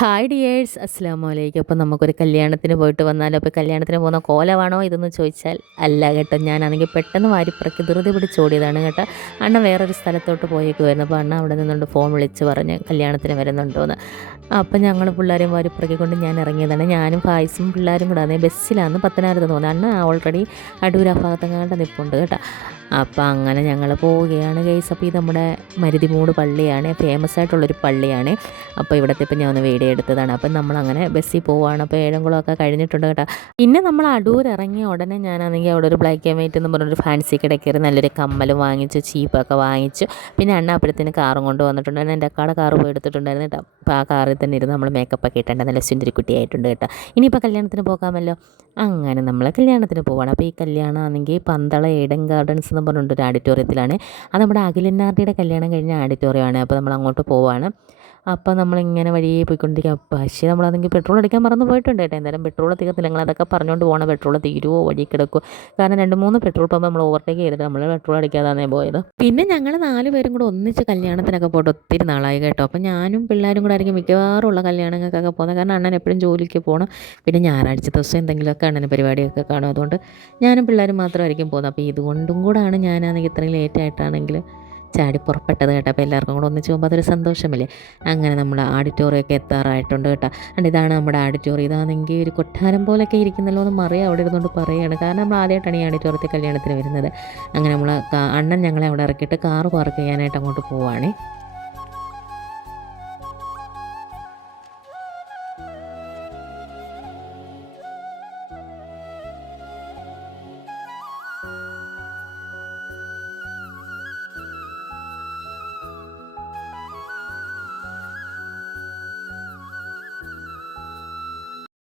Hi dears അസ്ലാം വലൈക്കും അപ്പോൾ നമുക്കൊരു കല്യാണത്തിന് പോയിട്ട് വന്നാലോ? അപ്പോൾ കല്യാണത്തിന് പോകുന്ന കോലമാണോ ഇതെന്ന് ചോദിച്ചാൽ അല്ല കേട്ടോ. ഞാനാണെങ്കിൽ പെട്ടെന്ന് വാരിപ്പറക്കി ധൃതി പിടിച്ചോടിയതാണ് കേട്ടോ. അണ്ണ വേറൊരു സ്ഥലത്തോട്ട് പോയേക്കുമായിരുന്നു അപ്പോൾ അണ്ണ അവിടെ നിന്നുകൊണ്ട് ഫോൺ വിളിച്ച് പറഞ്ഞ് കല്യാണത്തിന് വരുന്നുണ്ടോ എന്ന്. അപ്പം ഞങ്ങൾ പിള്ളേരെയും വാരിപ്പറക്കിക്കൊണ്ട് ഞാൻ ഇറങ്ങിയതാണ്. ഞാനും ഫായ്സും പിള്ളേരും കൂടെ അതേ ബസ്സിലാണ് പത്തനായിരത്ത് തോന്നുന്നത് അണ്ണ ഓൾറെഡി അടൂർ ആ ഭാഗത്തെങ്ങാണ്ട് നിൽപ്പുണ്ട് കേട്ടോ. അപ്പം അങ്ങനെ ഞങ്ങൾ പോവുകയാണ് കേസ് അപ്പോൾ ഇത് നമ്മുടെ മരുതിമൂട് പള്ളിയാണ്. ഫേമസ് ആയിട്ടുള്ളൊരു പള്ളിയാണ്. അപ്പോൾ ഇവിടുത്തെ ഇപ്പം ഞാൻ ഒന്ന് വീഡിയോ എടുത്തതാണ്. അപ്പം നമ്മളങ്ങനെ ബസ്സിൽ പോവുകയാണ് അപ്പോൾ ഏഴംകുളമൊക്കെ കഴിഞ്ഞിട്ടുണ്ട് കേട്ടോ. പിന്നെ നമ്മൾ അടൂർ ഇറങ്ങിയ ഉടനെ ഞാനാണെങ്കിൽ അവിടെ ഒരു ബ്ലാക്ക് ആൻഡ് വൈറ്റ് എന്ന് പറഞ്ഞൊരു ഫാൻസി കട നല്ലൊരു കമ്മലും വാങ്ങിച്ചു ചീപ്പൊക്കെ വാങ്ങിച്ചു. പിന്നെ അണ്ണ അപ്പോഴത്തേന് കാറും കൊണ്ട് വന്നിട്ടുണ്ടായിരുന്നു എന്റെ അക്കാടെ കാറ് പോയി എടുത്തിട്ടുണ്ടായിരുന്നു കേട്ടോ. അപ്പോൾ ആ കാറിൽ തന്നെ ഇരുന്ന് നമ്മൾ മേക്കപ്പ് ഒക്കെ നല്ല സുന്ദരിക്കുട്ടിയായിട്ടുണ്ട് കേട്ടോ. ഇനിയിപ്പോൾ കല്യാണത്തിന് പോകാമല്ലോ? അങ്ങനെ നമ്മൾ കല്യാണത്തിന് പോവാണ്. അപ്പോൾ ഈ കല്യാണം ആണെങ്കിൽ പന്തള ഏഡൻ ഗാർഡൻസ് എന്ന് പറഞ്ഞിട്ടൊരു ഓഡിറ്റോറിയത്തിലാണ് അത് നമ്മുടെ അഖിലന്നാർഡിയുടെ കല്യാണം കഴിഞ്ഞ ഓഡിറ്റോറിയമാണ് അപ്പോൾ നമ്മൾ അങ്ങോട്ട് പോവാണ്. അപ്പോൾ നമ്മളിങ്ങനെ വഴിയെ പോയിക്കൊണ്ടിരിക്കുക പക്ഷേ നമ്മളതെങ്കിൽ പെട്രോൾ അടിക്കാൻ മറന്നു പോയിട്ടുണ്ട് കേട്ടോ. എന്തായാലും പെട്രോൾ തീർത്തില്ല ഞങ്ങൾ അതൊക്കെ പറഞ്ഞുകൊണ്ട് പോകണം പെട്രോൾ തീരുവോ വഴി കിടക്കുമോ കാരണം രണ്ട് മൂന്ന് പെട്രോൾ പമ്പ് നമ്മൾ ഓവർടേക്ക് ചെയ്തിട്ട് നമ്മൾ പെട്രോൾ അടിക്കാതാണ് പോയത്. പിന്നെ ഞങ്ങൾ നാല് പേരും കൂടെ ഒന്നിച്ച് കല്യാണത്തിനൊക്കെ പോയിട്ട് ഒത്തിരി നാളായി കേട്ടോ. അപ്പം ഞാനും പിള്ളേരും കൂടെ ആയിരിക്കും മിക്കവാറും ഉള്ള കല്യാണങ്ങൾക്കൊക്കെ പോകുന്നത്. കാരണം അണ്ണൻ എപ്പോഴും ജോലിക്ക് പോകണം പിന്നെ ഞായറാഴ്ച ദിവസം എന്തെങ്കിലുമൊക്കെ അണ്ണന് പരിപാടിയൊക്കെ കാണും. അതുകൊണ്ട് ഞാനും പിള്ളേരും മാത്രമായിരിക്കും പോകുന്നത്. അപ്പോൾ ഇതുകൊണ്ടും കൂടാണ് ഞാനാണെങ്കിൽ ഇത്രയും ലേറ്റ് ആയിട്ടാണെങ്കിൽ ചാടി പുറപ്പെട്ടത് കേട്ടോ. അപ്പോൾ എല്ലാവർക്കും കൂടെ ഒന്നിച്ച് പോകുമ്പോൾ അതൊരു സന്തോഷമല്ലേ? അങ്ങനെ നമ്മൾ ആഡിറ്റോറിയമൊക്കെ എത്താറായിട്ടുണ്ട് കേട്ടോ. അണ്ട് ഇതാണ് നമ്മുടെ ആഡിറ്റോറിയം ഇതാണെങ്കിൽ ഒരു കൊട്ടാരം പോലൊക്കെ ഇരിക്കുന്നല്ലോ എന്ന് മറിയ അവിടെ ഇരുന്നുകൊണ്ട് പറയുകയാണ് കാരണം നമ്മൾ ആദ്യമായിട്ടാണ് ഈ ആഡിറ്റോറിയത്തിൽ കല്യാണത്തിന് വരുന്നത്. അങ്ങനെ നമ്മൾ അണ്ണൻ ഞങ്ങളെ അവിടെ ഇറക്കിയിട്ട് കാറ് പാർക്ക് ചെയ്യാനായിട്ട് അങ്ങോട്ട് പോവുകയാണേ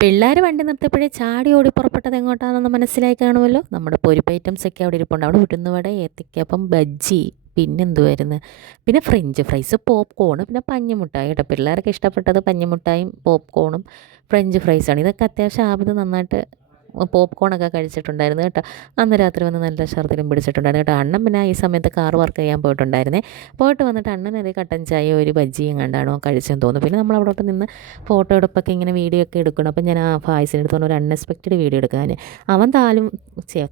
പിള്ളേർ വണ്ടി നിർത്തിയപ്പോഴേ ചാടി ഓടി പുറപ്പെട്ടത് എങ്ങോട്ടാണെന്ന് മനസ്സിലായി കാണുമല്ലോ. നമ്മുടെ പൊരിപ്പ് ഐറ്റംസ് ഒക്കെ അവിടെ ഇരിപ്പുണ്ട്. അവിടെ ഉഴുന്നുവട ഏത്തയ്ക്കപ്പം ബജ്ജി പിന്നെന്തുവായിരുന്നു പിന്നെ ഫ്രഞ്ച് ഫ്രൈസ് പോപ്കോണ് പിന്നെ പഞ്ഞിമുട്ടായി കേട്ടോ. പിള്ളേർക്ക് ഇഷ്ടപ്പെട്ടത് പഞ്ഞിമുട്ടായും പോപ്കോണും ഫ്രഞ്ച് ഫ്രൈസാണ്. ഇതൊക്കെ അത്യാവശ്യം ആപത് നന്നായിട്ട് പോപ്കോണൊക്കെ കഴിച്ചിട്ടുണ്ടായിരുന്നു കേട്ടോ. അന്ന് രാത്രി വന്ന് നല്ല ഛർദിലും പിടിച്ചിട്ടുണ്ടായിരുന്നു കേട്ടോ. അണ്ണൻ പിന്നെ ഈ സമയത്ത് കാർ വർക്ക് ചെയ്യാൻ പോയിട്ടുണ്ടായിരുന്നേ. പോയിട്ട് വന്നിട്ട് അണ്ണൻ അതേ കട്ടൻ ചായ ഒരു ബജ്ജിയും കണ്ടാണോ കഴിച്ചെന്ന് തോന്നുന്നു. പിന്നെ നമ്മൾ അവിടോട്ട് നിന്ന് ഫോട്ടോ എടുപ്പൊക്കെ ഇങ്ങനെ വീഡിയോ ഒക്കെ എടുക്കണം. അപ്പം ഞാൻ ആ ഫായ്സിന് എടുത്തോണ്ട് ഒരു അൺഎക്സ്പെക്റ്റഡ് വീഡിയോ എടുക്കാൻ. അവൻ താലും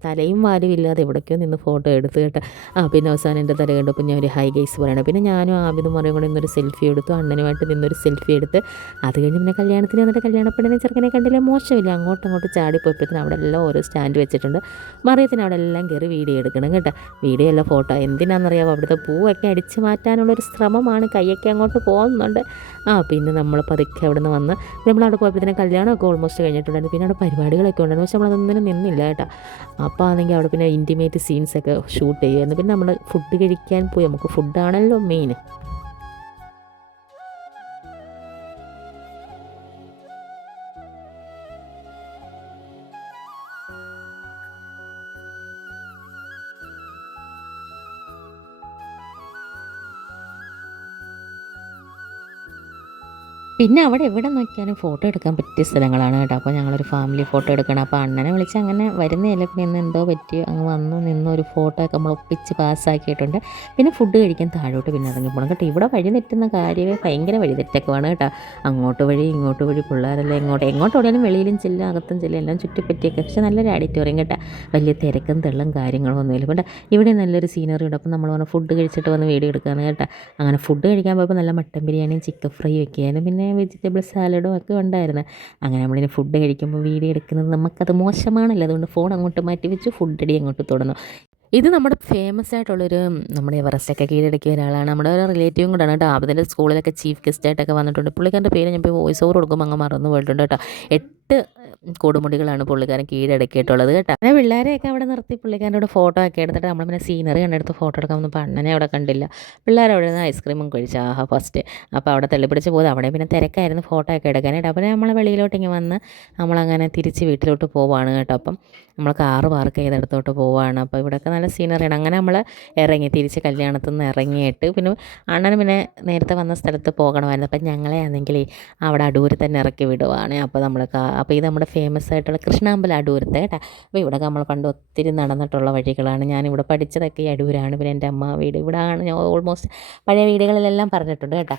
തലയും വാലും ഇല്ലാതെ എവിടേക്കോ നിന്ന് ഫോട്ടോ എടുത്ത് കേട്ടോ. ആ പിന്നെ അവസാനം എന്റെ തല കണ്ടപ്പോൾ ഞാൻ ഒരു ഹൈ ഗൈസ് പറയണം. പിന്നെ ഞാനും ആവിതും പറയും കൂടെ ഇന്നൊരു സെൽഫി എടുത്തു. അണ്ണനുമായിട്ട് നിന്നൊരു സെൽഫി എടുത്ത്. അത് കഴിഞ്ഞ് പിന്നെ കല്യാണത്തിന് വന്നിട്ട് കല്യാണപ്പെണ്ണിനെ ചെറുക്കനെ കണ്ടില്ല? മോശമില്ല. അങ്ങോട്ടും അങ്ങോട്ട് ചാടിപ്പോയപ്പോൾ മറിയത്തിന് അവിടെ എല്ലാം ഓരോ സ്റ്റാൻഡ് വെച്ചിട്ടുണ്ട്. മറിയത്തിന് അവിടെ എല്ലാം കയറി വീഡിയോ എടുക്കണം കേട്ടോ. വീഡിയോ അല്ല ഫോട്ടോ. എന്തിനാണെന്നറിയാമോ അവിടുത്തെ പൂവൊക്കെ അടിച്ചു മാറ്റാനുള്ളൊരു ശ്രമമാണ്. കൈയൊക്കെ അങ്ങോട്ട് പോകുന്നുണ്ട്. ആ പിന്നെ നമ്മൾ പതുക്കെ അവിടെ നിന്ന് വന്ന് നമ്മളവിടെ പോയപ്പോഴത്തേനും കല്യാണമൊക്കെ ഓൾമോസ്റ്റ് കഴിഞ്ഞിട്ടുണ്ടായിരുന്നു. പിന്നെ അവിടെ പരിപാടികളൊക്കെ ഉണ്ടായിരുന്നു. പക്ഷെ നമ്മളതൊന്നിനും നിന്നില്ല കേട്ടോ. അപ്പോൾ ആണെങ്കിൽ അവിടെ പിന്നെ ഇന്റിമേറ്റ് സീൻസൊക്കെ ഷൂട്ട് ചെയ്യുമായിരുന്നു. പിന്നെ നമ്മൾ ഫുഡ് കഴിക്കാൻ പോയി. നമുക്ക് ഫുഡാണല്ലോ മെയിൻ പിന്നെ അവിടെ എവിടെ നോക്കിയാലും ഫോട്ടോ എടുക്കാൻ പറ്റിയ സ്ഥലങ്ങളാണ് കേട്ടോ. അപ്പോൾ ഞങ്ങളൊരു ഫാമിലി ഫോട്ടോ എടുക്കണം. അപ്പോൾ അണ്ണനെ വിളിച്ച് അങ്ങനെ വരുന്നതല്ല. പിന്നെ ഇന്ന് എന്തോ പറ്റി? അങ്ങ് വന്നു നിന്ന് ഒരു ഫോട്ടോ ഒക്കെ നമ്മൾ ഒപ്പിച്ച് പാസ്സാക്കിയിട്ടുണ്ട് പിന്നെ ഫുഡ് കഴിക്കാൻ താഴോട്ട് പിന്നെ ഇറങ്ങി പോകണം കേട്ടോ. ഇവിടെ വഴി തെറ്റുന്ന കാര്യമേ ഭയങ്കര വഴി തെറ്റൊക്കെയാണ് കേട്ടോ. അങ്ങോട്ട് വഴി ഇങ്ങോട്ട് വഴി പിള്ളേരെല്ലാം എങ്ങോട്ട് ഓടിയാലും വെളിയിലും ചെല്ലും അകത്തും ചെല്ലും എല്ലാം ചുറ്റിപ്പറ്റിയൊക്കെ. പക്ഷേ നല്ലൊരു ആഡിറ്റോറിയം കേട്ടോ. വലിയ തിരക്കും തെള്ളും കാര്യങ്ങളും ഒന്നുമില്ല കേട്ടോ ഇവിടെ നല്ലൊരു സീനറി ഉണ്ട്. അപ്പോൾ നമ്മൾ വന്ന് ഫുഡ് കഴിച്ചിട്ട് വന്ന് വീഡിയോ എടുക്കുകയാണ് കേട്ടോ. അങ്ങനെ ഫുഡ് കഴിക്കാൻ പോയപ്പോൾ നല്ല മട്ടൻ ബിരിയാണിയും ചിക്കൻ ഫ്രൈ ഒക്കെയായിരുന്നു പിന്നെ വെജിറ്റബിൾ സാലഡും ഒക്കെ ഉണ്ടായിരുന്നു. അങ്ങനെ നമ്മളിനി ഫുഡ് കഴിക്കുമ്പോൾ വീഡിയോ എടുക്കുന്നത് നമുക്കത് മോശമാണല്ലോ. അതുകൊണ്ട് ഫോൺ അങ്ങോട്ട് മാറ്റി വെച്ച് ഫുഡ് അടി അങ്ങോട്ട് തുടർന്നു ഇത് നമ്മുടെ ഫേമസ് ആയിട്ടുള്ളൊരു നമ്മുടെ എവറസ്റ്റൊക്കെ കീഴടക്കിയ ഒരാളാണ്. നമ്മുടെ ഒരു റിലേറ്റീവും കൂടെയാണ് കേട്ടോ. അതിന്റെ സ്കൂളിലൊക്കെ ചീഫ് ഗസ്റ്റായിട്ടൊക്കെ വന്നിട്ടുണ്ട്. പുള്ളിക്കാരന്റെ പേര് ഞാൻ വോയിസ് ഓവർ കൊടുക്കുമ്പോൾ അങ്ങ് മറന്നു പോയിട്ടുണ്ട് കേട്ടോ. എട്ട് കൊടുമുടികളാണ് പുള്ളിക്കാരൻ കീഴടക്കിയിട്ടുള്ളത് കേട്ടോ. അങ്ങനെ പിള്ളേരെയൊക്കെ അവിടെ നിർത്തി പുള്ളിക്കാരന്റെ ഫോട്ടോ ഒക്കെ എടുത്തിട്ട് നമ്മൾ പിന്നെ സീനറി കണ്ടെടുത്ത് ഫോട്ടോ എടുക്കാൻ ഒന്നും പണ്ണനെ അവിടെ കണ്ടില്ല. പിള്ളേർ അവിടെ നിന്ന് ഐസ്ക്രീമും കഴിച്ചു ആഹാ ഫസ്റ്റ് അപ്പോൾ അവിടെ തെളിപ്പിടിച്ച് പോയത് അവിടെ പിന്നെ തിരക്കായിരുന്നു ഫോട്ടോ ഒക്കെ എടുക്കാനായിട്ട് അപ്പോൾ നമ്മൾ വെളിയിലോട്ട് ഇങ്ങനെ വന്ന് നമ്മളങ്ങനെ തിരിച്ച് വീട്ടിലോട്ട് പോവാണ് കേട്ടോ. അപ്പം നമ്മൾ കാറ് പാർക്ക് ചെയ്തെടുത്തോട്ട് പോവാണ്. അപ്പോൾ ഇവിടെയൊക്കെ നല്ല സീനറിയാണ് അങ്ങനെ നമ്മൾ ഇറങ്ങി തിരിച്ച് കല്യാണത്തിൽ നിന്ന് ഇറങ്ങിയിട്ട് പിന്നെ അണ്ണൻ പിന്നെ നേരത്തെ വന്ന സ്ഥലത്ത് പോകണമായിരുന്നു. അപ്പം ഞങ്ങളെ ആണെങ്കിൽ അവിടെ അടൂരിൽ തന്നെ ഇറക്കി വിടുവാണ്. അപ്പോൾ നമ്മൾ അപ്പോൾ ഇത് നമ്മുടെ ഫേമസ് ആയിട്ടുള്ള കൃഷ്ണാമ്പല അടൂരത്തെ കേട്ടോ. അപ്പോൾ ഇവിടെ നമ്മൾ പണ്ട് ഒത്തിരി നടന്നിട്ടുള്ള വഴികളാണ്. ഞാനിവിടെ പഠിച്ചതൊക്കെ ഈ അടൂരാണ്. പിന്നെ എന്റെ അമ്മ വീട് ഇവിടെയാണ് ഞാൻ ഓൾമോസ്റ്റ് പഴയ വീടുകളിലെല്ലാം പറഞ്ഞിട്ടുണ്ട് കേട്ടോ.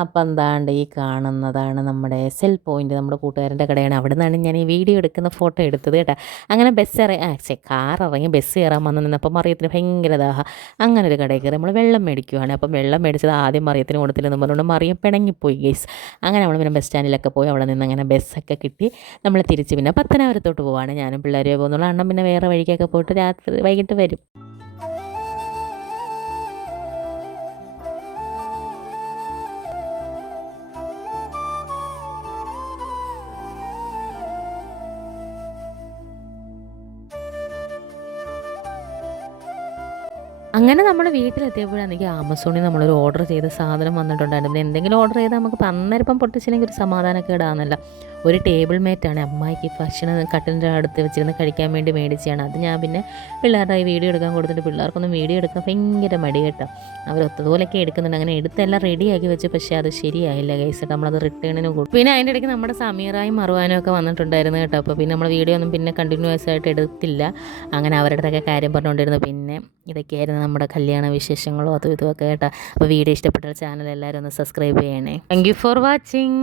അപ്പം എന്താണ്ട് ഈ കാണുന്നതാണ് നമ്മുടെ സെൽ പോയിന്റ് നമ്മുടെ കൂട്ടുകാരന്റെ കടയാണ്. അവിടെ നിന്നാണ് ഞാൻ ഈ വീഡിയോ എടുക്കുന്ന ഫോട്ടോ എടുത്തത് കേട്ടോ. അങ്ങനെ ബസ് ഇറങ്ങി ആ ചെ കാർ ഇറങ്ങി ബസ് കയറാൻ വന്ന് നിന്നപ്പോൾ മറിയത്തിന് ഭയങ്കര ദാഹ. അങ്ങനെ ഒരു കടയിൽ കയറി നമ്മൾ വെള്ളം മേടിക്കുവാണ്. അപ്പം വെള്ളം മേടിച്ചത് ആദ്യം മറിയത്തിന് കൊടുത്തില്ലെന്ന് പറഞ്ഞുകൊണ്ട് മറിയം പിണങ്ങിപ്പോയി ഗേസ് അങ്ങനെ നമ്മൾ പിന്നെ ബസ് സ്റ്റാൻഡിലൊക്കെ പോയി. അവിടെ നിന്ന് അങ്ങനെ ബസ്സൊക്കെ കിട്ടി. നമ്മൾ തിരിച്ച് പിന്നെ പത്തനാപുരത്തോട്ട് പോവാണ്. ഞാനും പിള്ളേരെ പോകുന്നുള്ളൂ. അണ്ണം പിന്നെ വേറെ വഴിക്കൊക്കെ പോയിട്ട് രാത്രി വൈകിട്ട് വരും. അങ്ങനെ നമ്മൾ വീട്ടിലെത്തിയപ്പോഴാണെങ്കിൽ ആമസോണിൽ നമ്മളൊരു ഓർഡർ ചെയ്ത സാധനം വന്നിട്ടുണ്ടായിരുന്നു. എന്തെങ്കിലും ഓർഡർ ചെയ്താൽ നമുക്ക് അന്നേരപ്പം പൊട്ടിച്ചില്ലെങ്കിൽ ഒരു സമാധാനമൊക്കെ ഇടാന്നല്ല ഒരു ടേബിൾ മേറ്റാണ് അമ്മായിക്ക് ഭക്ഷണം കട്ടിലിന്റെ അടുത്ത് വെച്ചിരുന്ന് കഴിക്കാൻ വേണ്ടി മേടിച്ചാണ് അത് ഞാൻ പിന്നെ പിള്ളേരുടെ വീഡിയോ എടുക്കാൻ കൊടുത്തിട്ട് പിള്ളേർക്കൊന്നും വീഡിയോ എടുക്കാൻ ഭയങ്കര മടി കേട്ടോ അവർ ഒത്തതുപോലെയൊക്കെ എടുക്കുന്നുണ്ട്. അങ്ങനെ എടുത്തെല്ലാം റെഡിയാക്കി വെച്ച്. പക്ഷേ അത് ശരിയായില്ല കേസിട്ട് നമ്മളത് റിട്ടേണിന് കൊടുത്തു. പിന്നെ അതിന്റെ ഇടയ്ക്ക് നമ്മുടെ സമീറായും മറുവാനും ഒക്കെ വന്നിട്ടുണ്ടായിരുന്നു കേട്ടോ. അപ്പോൾ പിന്നെ നമ്മൾ വീഡിയോ ഒന്നും പിന്നെ കണ്ടിന്യൂസ് ആയിട്ട് എടുത്തില്ല. അങ്ങനെ അവരുടെ അടുത്തൊക്കെ കാര്യം പറഞ്ഞുകൊണ്ടിരുന്നു. പിന്നെ ഇതൊക്കെയായിരുന്നു നമ്മുടെ കല്യാണ വിശേഷങ്ങളോ അതും ഇതുമൊക്കെ കേട്ടോ. അപ്പോൾ വീഡിയോ ഇഷ്ടപ്പെട്ടാൽ ചാനൽ എല്ലാവരും ഒന്ന് സബ്സ്ക്രൈബ് ചെയ്യണേ. Thank for watching